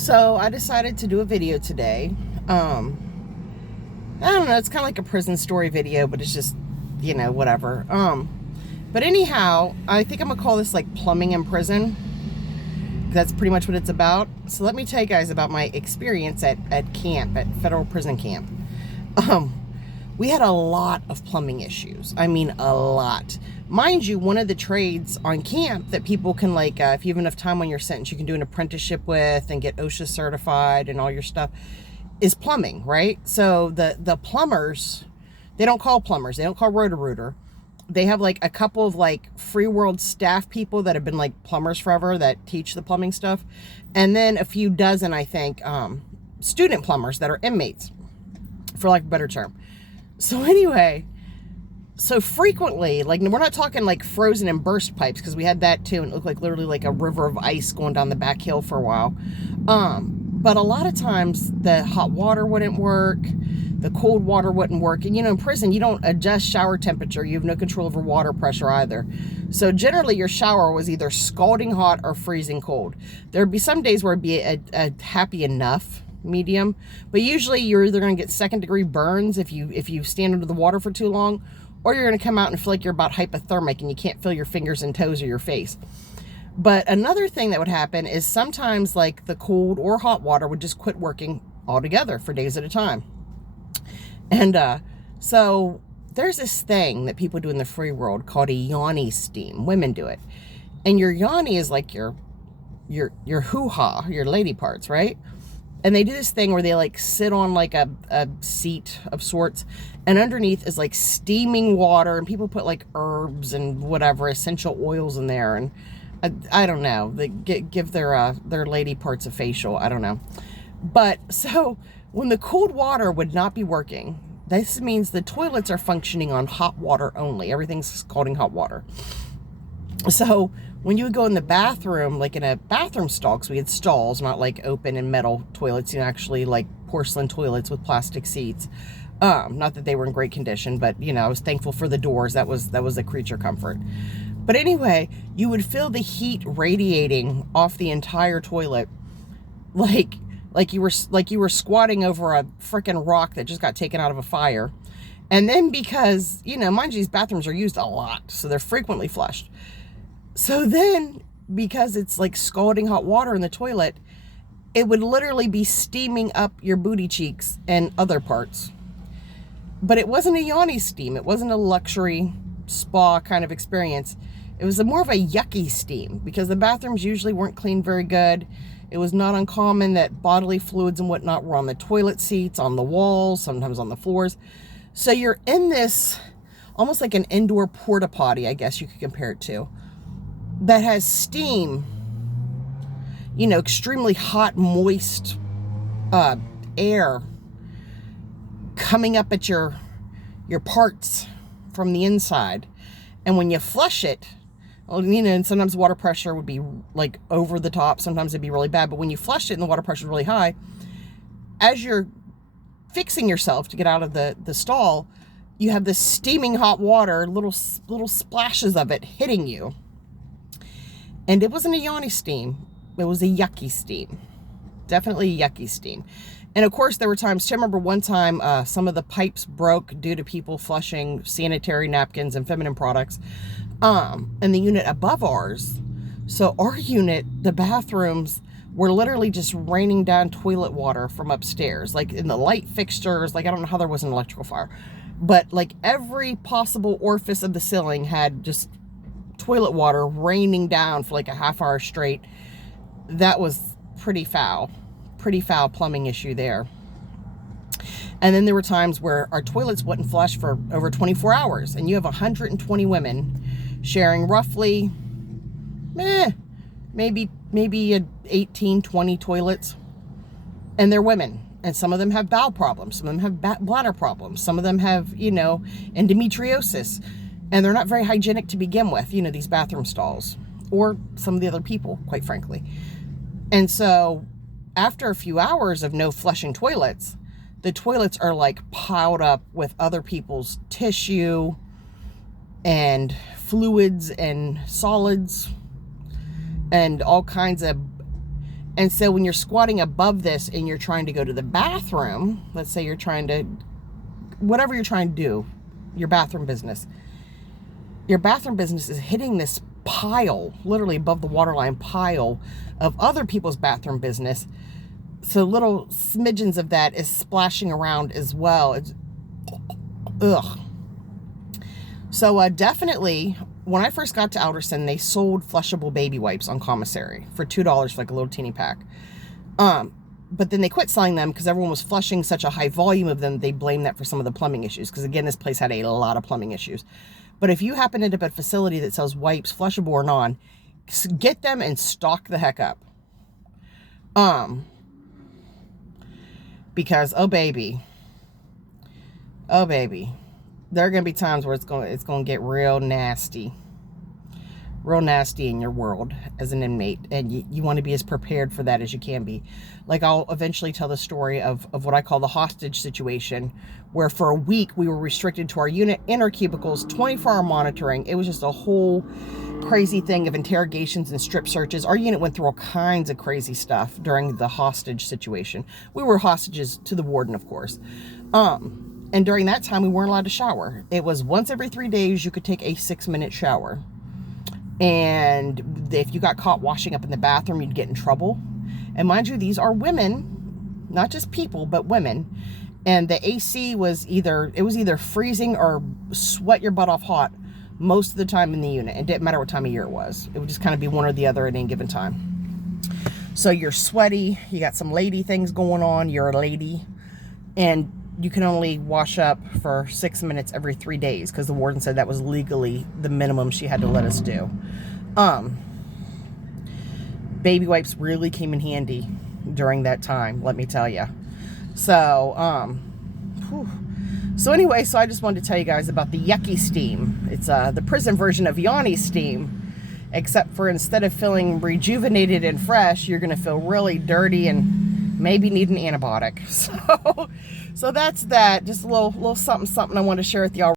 So I decided to do a video today. I don't know, it's kind of like a prison story video, but it's just, whatever. But anyhow, I think I'm gonna call this like plumbing in prison. That's pretty much what it's about. So let me tell you guys about my experience at camp, at federal prison camp. We had a lot of plumbing issues. I mean, a lot. Mind you, one of the trades on camp that people can if you have enough time on your sentence, you can do an apprenticeship with and get OSHA certified and all your stuff, is plumbing, right? So the plumbers, they don't call plumbers, they don't call Roto-Rooter. They have a couple of free world staff people that have been plumbers forever that teach the plumbing stuff. And then a few dozen, I think, student plumbers that are inmates, for lack of a better term. So anyway, so frequently, we're not talking frozen and burst pipes, because we had that too, and it looked literally a river of ice going down the back hill for a while. But a lot of times the hot water wouldn't work, the cold water wouldn't work. And in prison, you don't adjust shower temperature. You have no control over water pressure either. So generally your shower was either scalding hot or freezing cold. There'd be some days where it'd be a happy enough medium, but usually you're either going to get second-degree burns if you stand under the water for too long, or you're going to come out and feel like you're about hypothermic and you can't feel your fingers and toes or your face. But another thing that would happen is sometimes the cold or hot water would just quit working altogether for days at a time. And so there's this thing that people do in the free world called a yoni steam. Women do it. And your yoni is your hoo-ha, your lady parts, right? And they do this thing where they sit on a seat of sorts, and underneath is steaming water, and people put herbs and whatever essential oils in there, and I don't know, they give their lady parts a facial. I don't know. But so when the cold water would not be working, this means the toilets are functioning on hot water only. Everything's scalding hot water. So when you would go in the bathroom, in a bathroom stall, because we had stalls, not open and metal toilets, actually porcelain toilets with plastic seats. Not that they were in great condition, but I was thankful for the doors. That was a creature comfort. But anyway, you would feel the heat radiating off the entire toilet, like you were squatting over a freaking rock that just got taken out of a fire. And then because, mind you, these bathrooms are used a lot, so they're frequently flushed. So then, because it's scalding hot water in the toilet, it would literally be steaming up your booty cheeks and other parts. But it wasn't a yoni steam. It wasn't a luxury spa kind of experience. It was more of a yucky steam, because the bathrooms usually weren't cleaned very good. It was not uncommon that bodily fluids and whatnot were on the toilet seats, on the walls, sometimes on the floors. So you're in this, almost like an indoor porta potty, I guess you could compare it to, that has steam, extremely hot, moist air coming up at your parts from the inside. And when you flush it, and sometimes water pressure would be over the top, sometimes it'd be really bad, but when you flush it and the water pressure is really high, as you're fixing yourself to get out of the stall, you have this steaming hot water, little splashes of it hitting you. And it wasn't a yoni steam, it was a yucky steam. Definitely a yucky steam. And of course, there were times, I remember one time, some of the pipes broke due to people flushing sanitary napkins and feminine products in the unit above ours. So our unit, the bathrooms were literally just raining down toilet water from upstairs, in the light fixtures. I don't know how there was an electrical fire, but every possible orifice of the ceiling had just toilet water raining down for a half hour straight. That was pretty foul plumbing issue there. And then there were times where our toilets wouldn't flush for over 24 hours, and you have 120 women sharing roughly maybe 18, 20 toilets, and they're women. And some of them have bowel problems, some of them have bladder problems, some of them have endometriosis, and they're not very hygienic to begin with, these bathroom stalls, or some of the other people, quite frankly. And so after a few hours of no flushing toilets, the toilets are piled up with other people's tissue and fluids and solids and all kinds of And so when you're squatting above this and you're trying to go to the bathroom, let's say you're trying to, whatever you're trying to do, your bathroom business is hitting this pile, literally above the waterline pile of other people's bathroom business. So little smidgens of that is splashing around as well. It's, ugh. So definitely, when I first got to Alderson, they sold flushable baby wipes on commissary for $2 for like a little teeny pack. But then they quit selling them because everyone was flushing such a high volume of them. They blamed that for some of the plumbing issues. Because again, this place had a lot of plumbing issues. But if you happen to end up at a facility that sells wipes, flushable or non, get them and stock the heck up. Because oh baby, there are gonna be times where it's gonna get real nasty in your world as an inmate, and you want to be as prepared for that as you can be. Like, I'll eventually tell the story of what I call the hostage situation, where for a week we were restricted to our unit in our cubicles, 24-hour monitoring. It was just a whole crazy thing of interrogations and strip searches. Our unit went through all kinds of crazy stuff during the hostage situation. We were hostages to the warden, of course. And during that time, we weren't allowed to shower. It was once every 3 days you could take a 6-minute shower. And if you got caught washing up in the bathroom, you'd get in trouble. And mind you, these are women, not just people, but women. And the AC was either freezing or sweat your butt off hot most of the time in the unit. It didn't matter what time of year it was. It would just kind of be one or the other at any given time. So you're sweaty, you got some lady things going on, you're a lady, and you can only wash up for 6 minutes every 3 days because the warden said that was legally the minimum she had to let us do. Baby wipes really came in handy during that time, let me tell you. So, so anyway, so I just wanted to tell you guys about the yucky steam. It's the prison version of Yanni steam, except for instead of feeling rejuvenated and fresh, you're going to feel really dirty and maybe need an antibiotic. So that's that. Just a little something I wanted to share with y'all.